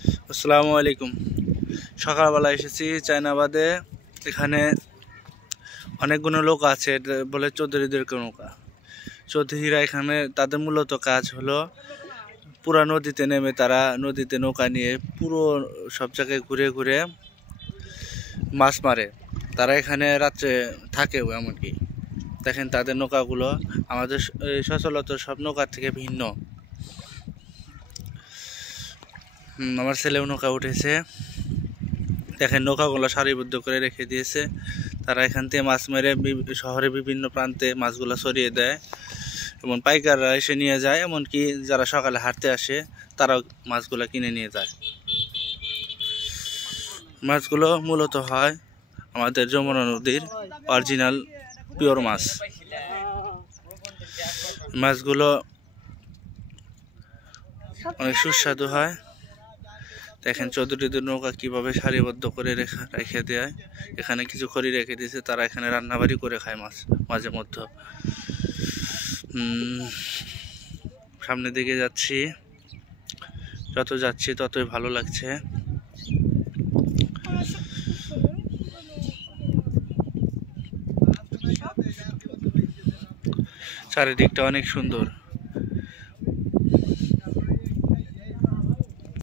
আসসালামু আলাইকুম। সকালবেলা এসেছি চায়নাবাদে। এখানে অনেকগুলো লোক আছে বলে চৌধুরীদের নৌকা। চৌধুরীরা এখানে তাদের মূলত কাজ হলো পুরা নদীতে নেমে তারা নদীতে নৌকা নিয়ে পুরো সব জায়গায় ঘুরে ঘুরে মাছ মারে। তারা এখানে রাত্রে থাকেও এমনকি। দেখেন তাদের নৌকাগুলো আমাদের সচরাচর সব নৌকার থেকে ভিন্ন। আমার ছেলেও নৌকা উঠেছে। দেখেন নৌকাগুলো সারিবদ্ধ করে রেখে দিয়েছে। তারা এখান থেকে মাছ মেরে শহরের বিভিন্ন প্রান্তে মাছগুলো ছড়িয়ে দেয় এবং পাইকাররা এসে নিয়ে যায়। এমনকি যারা সকালে হাঁটতে আসে তারাও মাছগুলো কিনে নিয়ে যায়। মাছগুলো মূলত হয় আমাদের যমুনা নদীর অরিজিনাল পিওর মাছ। মাছগুলো অনেক সুস্বাদু হয়। দেখেন চৌধুরীদের নৌকা কিভাবে সারিবদ্ধ করে রেখে দেয়। এখানে কিছু খড়ি রেখে দিয়েছে, তারা এখানে রান্নাবাড়ি করে খায় মাছ মাঝে মধ্যে। সামনের দিকে যাচ্ছি, যত যাচ্ছি ততই ভালো লাগছে। চারিদিকটা অনেক সুন্দর।